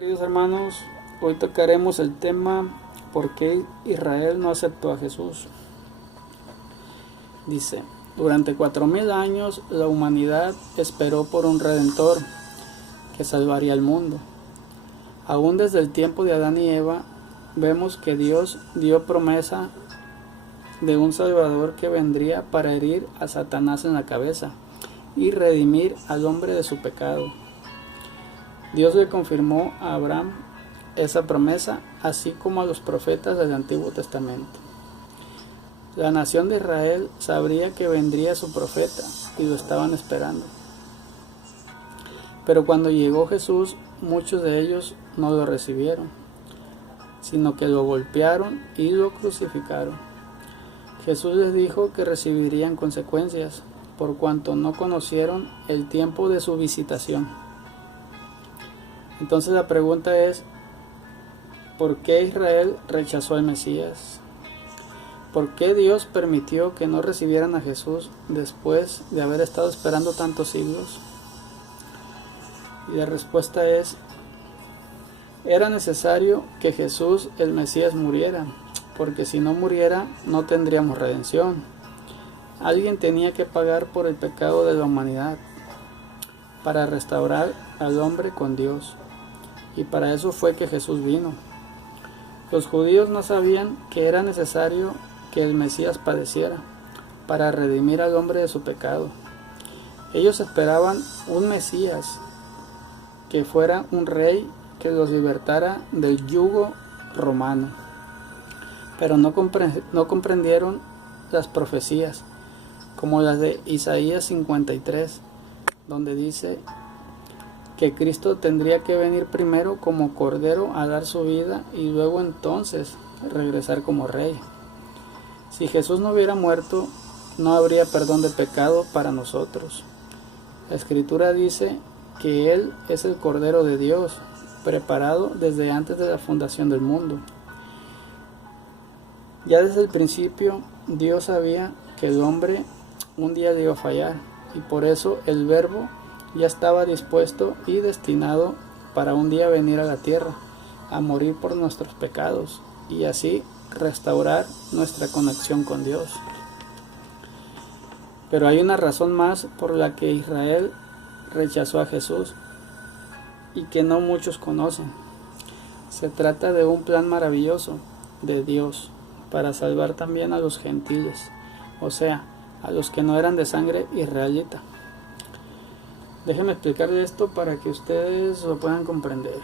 Queridos hermanos, hoy tocaremos el tema ¿por qué Israel no aceptó a Jesús? Dice, durante 4000 años la humanidad esperó por un Redentor que salvaría al mundo. Aún desde el tiempo de Adán y Eva vemos que Dios dio promesa de un Salvador que vendría para herir a Satanás en la cabeza y redimir al hombre de su pecado. Dios le confirmó a Abraham esa promesa, así como a los profetas del Antiguo Testamento. La nación de Israel sabría que vendría su profeta y lo estaban esperando. Pero cuando llegó Jesús, muchos de ellos no lo recibieron, sino que lo golpearon y lo crucificaron. Jesús les dijo que recibirían consecuencias, por cuanto no conocieron el tiempo de su visitación. Entonces la pregunta es, ¿por qué Israel rechazó al Mesías? ¿Por qué Dios permitió que no recibieran a Jesús después de haber estado esperando tantos siglos? Y la respuesta es, era necesario que Jesús, el Mesías, muriera, porque si no muriera no tendríamos redención. Alguien tenía que pagar por el pecado de la humanidad, para restaurar al hombre con Dios. Y para eso fue que Jesús vino. Los judíos no sabían que era necesario que el Mesías padeciera para redimir al hombre de su pecado. Ellos esperaban un Mesías que fuera un rey que los libertara del yugo romano. Pero no comprendieron las profecías, como las de Isaías 53, donde dice que Cristo tendría que venir primero como cordero a dar su vida y luego entonces regresar como rey. Si Jesús no hubiera muerto, no habría perdón de pecado para nosotros. La Escritura dice que Él es el Cordero de Dios, preparado desde antes de la fundación del mundo. Ya desde el principio, Dios sabía que el hombre un día le iba a fallar, y por eso el Verbo ya estaba dispuesto y destinado para un día venir a la tierra, a morir por nuestros pecados, y así restaurar nuestra conexión con Dios. Pero hay una razón más por la que Israel rechazó a Jesús y que no muchos conocen. Se trata de un plan maravilloso de Dios para salvar también a los gentiles, o sea, a los que no eran de sangre israelita. Déjenme explicarles esto para que ustedes lo puedan comprender.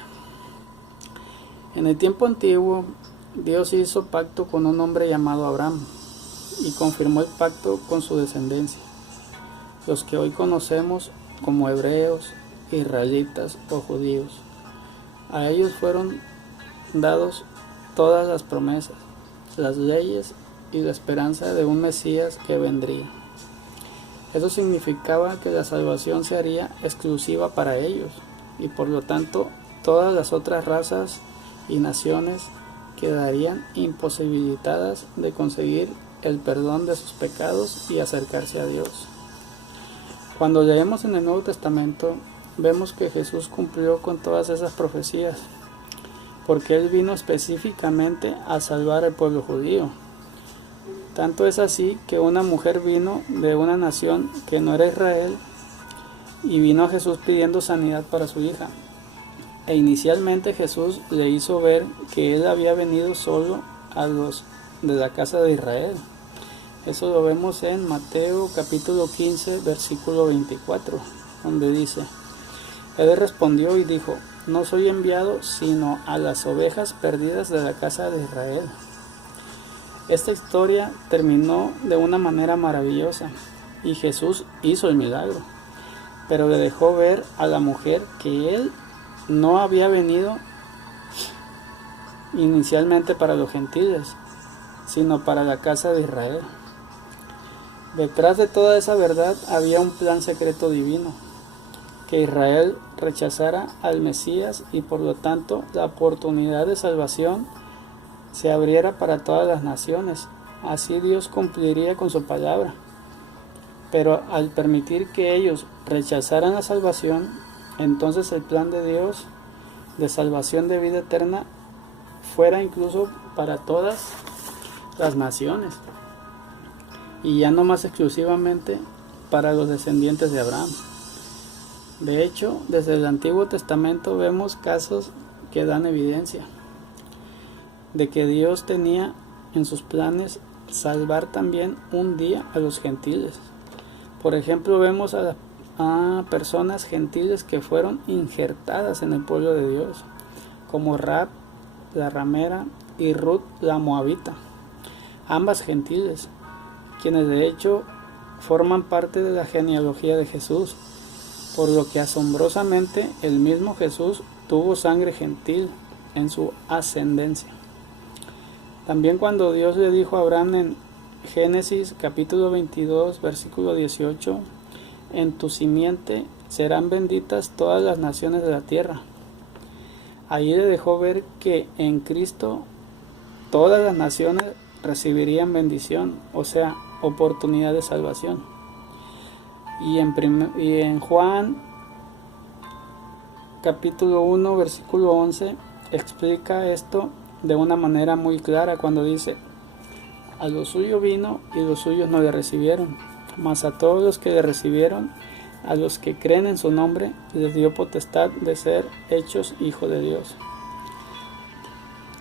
En el tiempo antiguo, Dios hizo pacto con un hombre llamado Abraham y confirmó el pacto con su descendencia, los que hoy conocemos como hebreos, israelitas o judíos. A ellos fueron dados todas las promesas, las leyes y la esperanza de un Mesías que vendría. Eso significaba que la salvación se haría exclusiva para ellos, y por lo tanto todas las otras razas y naciones quedarían imposibilitadas de conseguir el perdón de sus pecados y acercarse a Dios. Cuando leemos en el Nuevo Testamento, vemos que Jesús cumplió con todas esas profecías, porque Él vino específicamente a salvar al pueblo judío. Tanto es así que una mujer vino de una nación que no era Israel y vino a Jesús pidiendo sanidad para su hija. E inicialmente Jesús le hizo ver que Él había venido solo a los de la casa de Israel. Eso lo vemos en Mateo capítulo 15, versículo 24, donde dice, Él respondió y dijo, no soy enviado sino a las ovejas perdidas de la casa de Israel. Esta historia terminó de una manera maravillosa y Jesús hizo el milagro, pero le dejó ver a la mujer que Él no había venido inicialmente para los gentiles, sino para la casa de Israel. Detrás de toda esa verdad había un plan secreto divino, que Israel rechazara al Mesías y por lo tanto la oportunidad de salvación se abriera para todas las naciones. Así Dios cumpliría con su palabra. Pero al permitir que ellos rechazaran la salvación, entonces el plan de Dios de salvación de vida eterna fuera incluso para todas las naciones y ya no más exclusivamente para los descendientes de Abraham. De hecho, desde el Antiguo Testamento vemos casos que dan evidencia de que Dios tenía en sus planes salvar también un día a los gentiles. Por ejemplo, vemos a personas gentiles que fueron injertadas en el pueblo de Dios, como Rahab la ramera y Ruth la moabita, ambas gentiles, quienes de hecho forman parte de la genealogía de Jesús, por lo que asombrosamente el mismo Jesús tuvo sangre gentil en su ascendencia. También cuando Dios le dijo a Abraham en Génesis capítulo 22 versículo 18, en tu simiente serán benditas todas las naciones de la tierra. Ahí le dejó ver que en Cristo todas las naciones recibirían bendición, o sea, oportunidad de salvación. Y en Juan capítulo 1 versículo 11 explica esto de una manera muy clara cuando dice: a lo suyo vino y los suyos no le recibieron, mas a todos los que le recibieron, a los que creen en su nombre, les dio potestad de ser hechos hijos de Dios.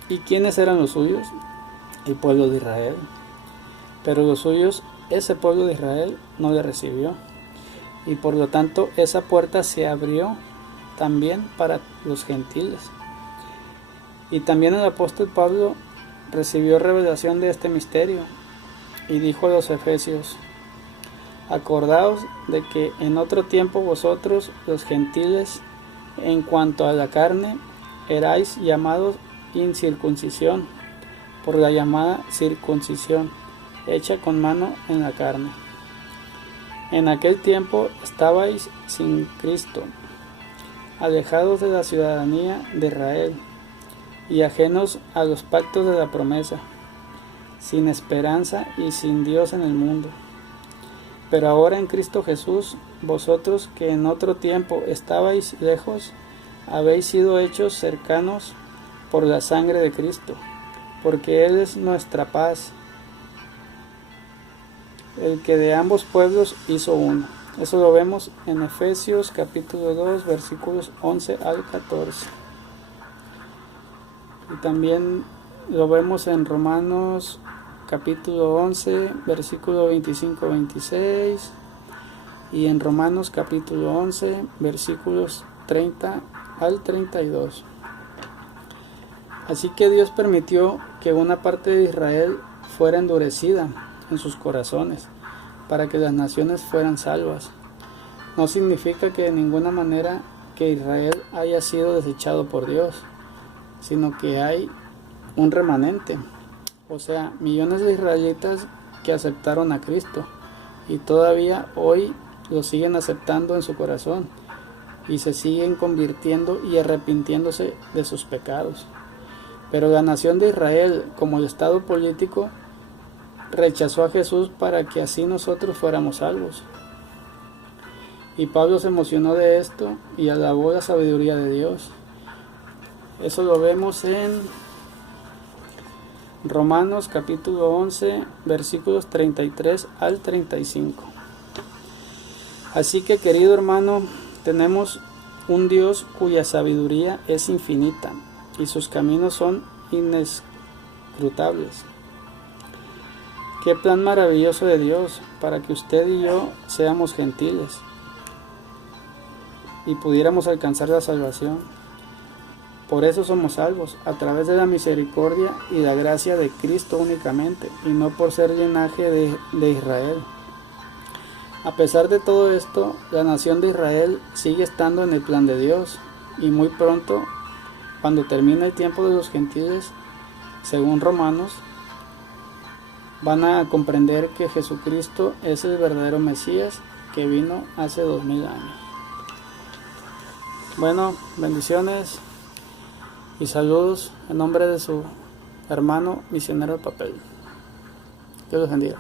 ¿Y quiénes eran los suyos? El pueblo de Israel. Pero los suyos, ese pueblo de Israel, no le recibió. Y por lo tanto esa puerta se abrió también para los gentiles. Y también el apóstol Pablo recibió revelación de este misterio y dijo a los efesios: acordaos de que en otro tiempo vosotros, los gentiles, en cuanto a la carne, erais llamados incircuncisión, por la llamada circuncisión, hecha con mano en la carne. En aquel tiempo estabais sin Cristo, alejados de la ciudadanía de Israel y ajenos a los pactos de la promesa, sin esperanza y sin Dios en el mundo. Pero ahora en Cristo Jesús, vosotros que en otro tiempo estabais lejos, habéis sido hechos cercanos por la sangre de Cristo, porque Él es nuestra paz, el que de ambos pueblos hizo uno. Eso lo vemos en Efesios capítulo 2 versículos 11 al 14. Y también lo vemos en Romanos capítulo 11 versículo 25-26 y en Romanos capítulo 11 versículos 30 al 32. Así que Dios permitió que una parte de Israel fuera endurecida en sus corazones para que las naciones fueran salvas. No significa que de ninguna manera que Israel haya sido desechado por Dios, sino que hay un remanente, o sea, millones de israelitas que aceptaron a Cristo y todavía hoy lo siguen aceptando en su corazón y se siguen convirtiendo y arrepintiéndose de sus pecados. Pero la nación de Israel, como el estado político, rechazó a Jesús para que así nosotros fuéramos salvos. Y Pablo se emocionó de esto y alabó la sabiduría de Dios. Eso lo vemos en Romanos capítulo 11 versículos 33 al 35. Así que, querido hermano, tenemos un Dios cuya sabiduría es infinita y sus caminos son inescrutables. Qué plan maravilloso de Dios para que usted y yo seamos gentiles y pudiéramos alcanzar la salvación. Por eso somos salvos, a través de la misericordia y la gracia de Cristo únicamente, y no por ser linaje de Israel. A pesar de todo esto, la nación de Israel sigue estando en el plan de Dios, y muy pronto, cuando termine el tiempo de los gentiles, según Romanos, van a comprender que Jesucristo es el verdadero Mesías que vino hace 2000 años. Bueno, bendiciones y saludos en nombre de su hermano misionero de papel. Dios los bendiga.